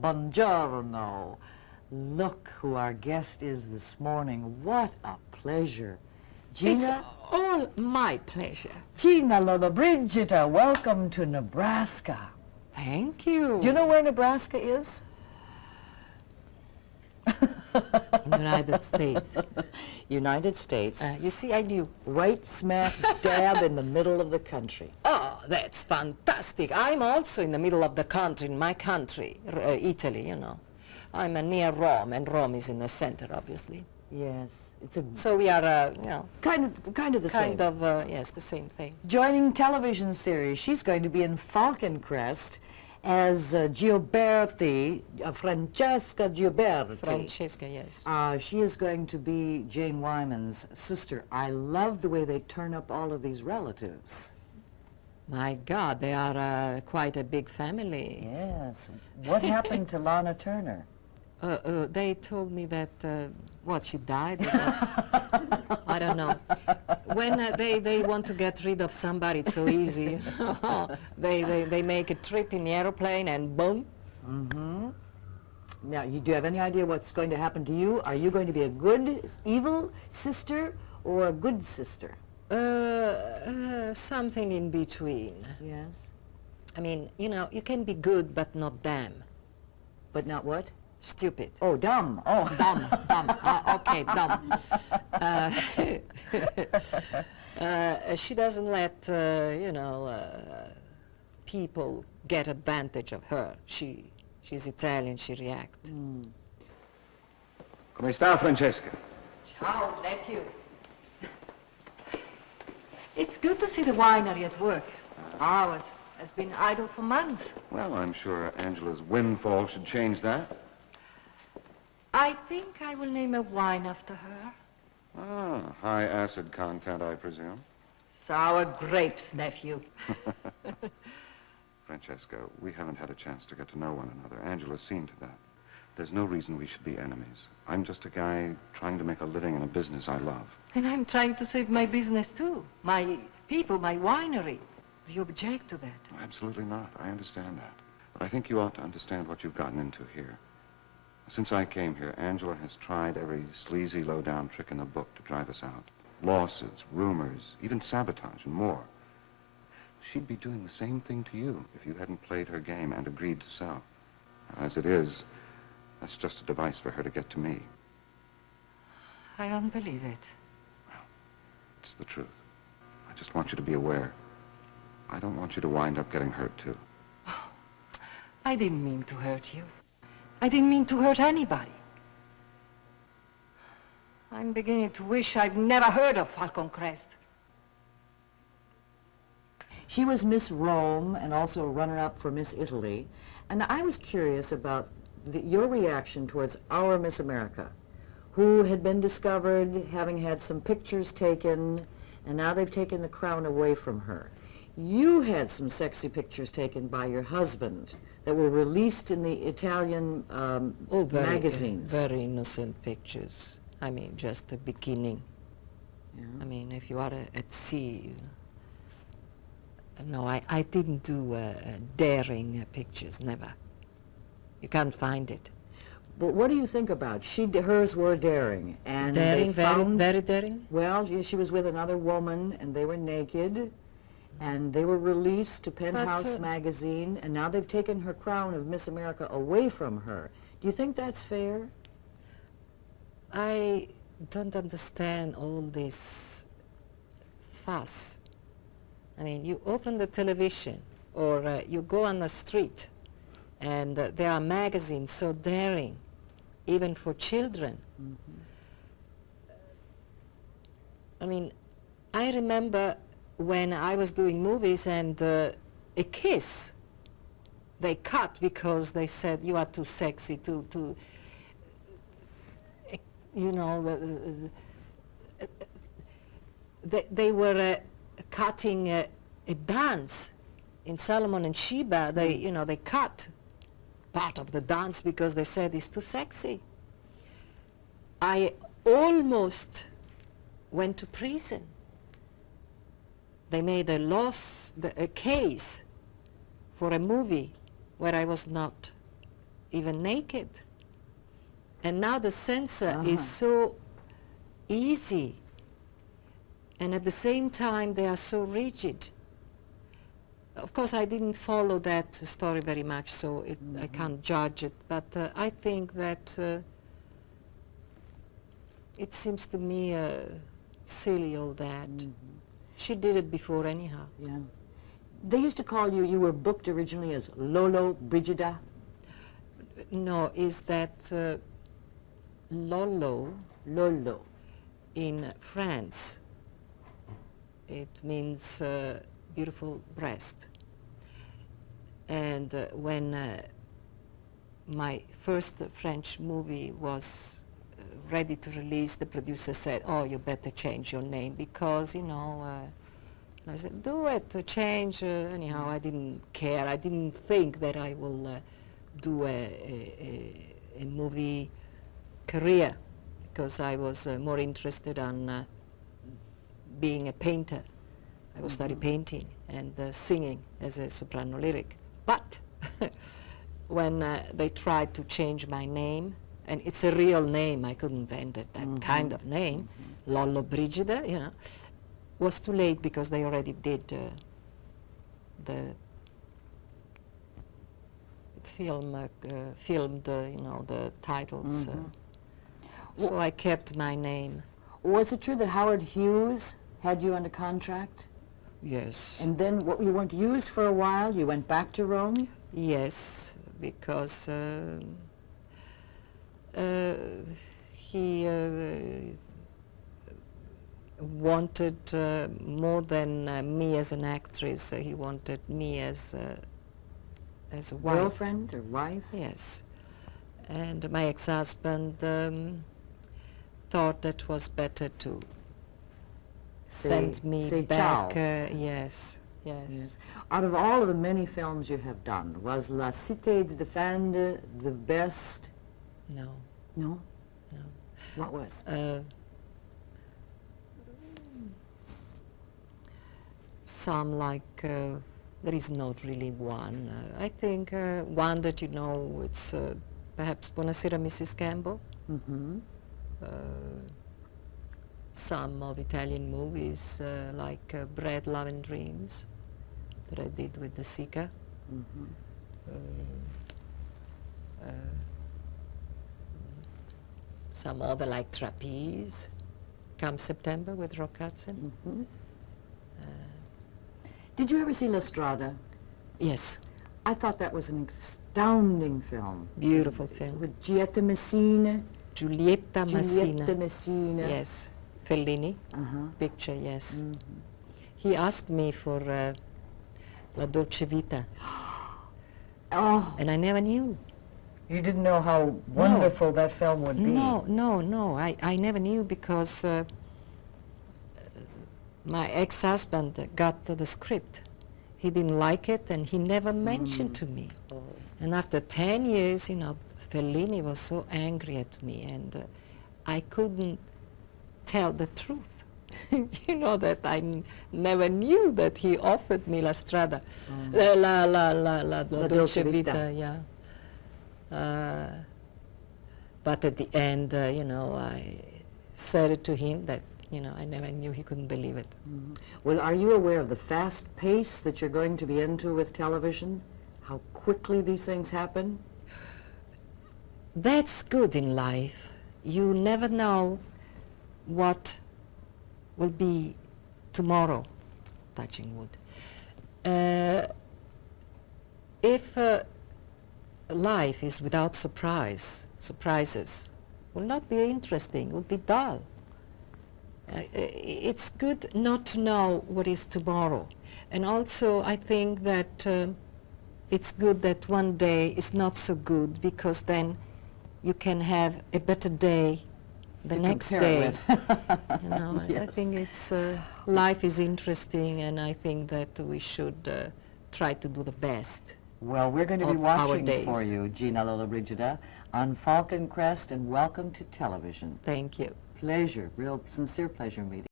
Buongiorno. Look who our guest is this morning. What a pleasure. Gina? It's all my pleasure. Gina Lollobrigida, welcome to Nebraska. Thank you. Do you know where Nebraska is? United States. United States. You see, I knew. Right smack dab in the middle of the country. Oh, that's fantastic. I'm also in the middle of the country, in my country, Italy, you know. I'm near Rome, and Rome is in the center, obviously. Yes, it's a So we are, you know, kind of the same. kind of, yes, the same thing. Joining television series, she's going to be in Falcon Crest as Gioberti, Francesca Gioberti. Francesca, yes. She is going to be Jane Wyman's sister. I love the way they turn up all of these relatives. My God, they are quite a big family. Yes. What happened to Lana Turner? They told me that, what, she died? Or what? I don't know. When they want to get rid of somebody, it's so easy. they make a trip in the airplane and boom. Mm-hmm. Now, do you have any idea what's going to happen to you? Are you going to be a good, evil sister or a good sister? Something in between. Yes. I mean, you know, you can be good but not damn. But not what? Stupid. Oh, dumb. Oh. Dumb, dumb. Okay, dumb. She doesn't let, you know, people get advantage of her. She's Italian, she reacts. Come sta, Francesca? Ciao, nephew. It's good to see the winery at work. Ours has been idle for months. Well, I'm sure Angela's windfall should change that. I think I will name a wine after her. Ah, high acid content, I presume. Sour grapes, nephew. Francesca, we haven't had a chance to get to know one another. Angela's seen to that. There's no reason we should be enemies. I'm just a guy trying to make a living in a business I love. And I'm trying to save my business too. My people, my winery. Do you object to that? Absolutely not. I understand that. But I think you ought to understand what you've gotten into here. Since I came here, Angela has tried every sleazy, low-down trick in the book to drive us out. Lawsuits, rumors, even sabotage, and more. She'd be doing the same thing to you if you hadn't played her game and agreed to sell. As it is, that's just a device for her to get to me. I don't believe it. Well, it's the truth. I just want you to be aware. I don't want you to wind up getting hurt, too. I didn't mean to hurt you. I didn't mean to hurt anybody. I'm beginning to wish I've never heard of Falcon Crest. She was Miss Rome and also a runner-up for Miss Italy. And I was curious about your reaction towards our Miss America, who had been discovered having had some pictures taken, and now they've taken the crown away from her. You had some sexy pictures taken by your husband that were released in the Italian magazines. Very innocent pictures. I mean, just a bikini. Yeah. I mean, if you are at sea. No, I didn't do daring pictures, never. You can't find it. But what do you think about? Hers were daring, and Daring, they found, very daring? well, she was with another woman, and they were naked, and they were released to Penthouse magazine, and now they've taken her crown of Miss America away from her. Do you think that's fair? I don't understand all this fuss. I mean, you open the television or you go on the street and there are magazines so daring, even for children. I mean, I remember when I was doing movies and a kiss, they cut because they said you are too sexy, too you know, they were cutting a dance in Solomon and Sheba. They, you know, they cut part of the dance because they said it's too sexy. I almost went to prison. They made a case for a movie where I was not even naked. And now the censor is so easy, and at the same time they are so rigid. Of course, I didn't follow that story very much, so I can't judge it, but I think that it seems to me silly, all that. She did it before anyhow. Yeah. They used to call you, you were booked originally as Lollobrigida. No, is that Lollo Lollo. in France? It means beautiful breast. And when my first French movie was ready to release, the producer said, "Oh, you better change your name because, you know," I said, "Do it, change." Anyhow, I didn't care. I didn't think that I will do a movie career because I was more interested in being a painter. I was studying painting and singing as a soprano lyric. But when they tried to change my name, and it's a real name, I couldn't invent it, that kind of name, Lollobrigida, you know, was too late because they already did the filmed, you know, the titles. So I kept my name. Was it true that Howard Hughes had you under contract? Yes. And then you weren't used for a while, you went back to Rome? Yes, because he wanted more than me as an actress. He wanted me as a wife. Girlfriend or wife? Yes. And my ex-husband thought it was better to send me say back. ciao. Yes, yes. Out of all of the many films you have done, was La Cité de Défendre the best? No. No? No. What was? Some like, there is not really one. I think one that you know, it's perhaps Buonasera Mrs. Campbell. Some of Italian movies like Bread, Love and Dreams that I did with the circa. Some other like Trapeze, Come September with Rock Hudson. Did you ever see La Strada? Yes, I thought that was an astounding film. beautiful film. With Giulietta Messina. Giulietta Messina. Giulietta Messina. Yes, Fellini picture, yes. He asked me for La Dolce Vita, Oh, and I never knew. you didn't know how wonderful that film would be. No, I never knew because my ex-husband got the script. He didn't like it and he never mentioned to me. And after 10 years, you know, Fellini was so angry at me and I couldn't tell the truth. You know, that I never knew that he offered me La Strada, La Dolce Vita, yeah. But at the end, you know, I said it to him that, you know, I never knew he couldn't believe it. Well, are you aware of the fast pace that you're going to be into with television? How quickly these things happen? That's good in life. You never know what will be tomorrow, touching wood. If life is without surprises, will not be interesting, will be dull. It's good not to know what is tomorrow. And also I think that it's good that one day is not so good because then you can have a better day the To next compare day. it with. You know, I Yes. think it's life is interesting, and I think that we should try to do the best. Well, we're going to be Of our watching days. for you, Gina Lollobrigida, on Falcon Crest, and welcome to television. Thank you. Pleasure, real sincere pleasure meeting.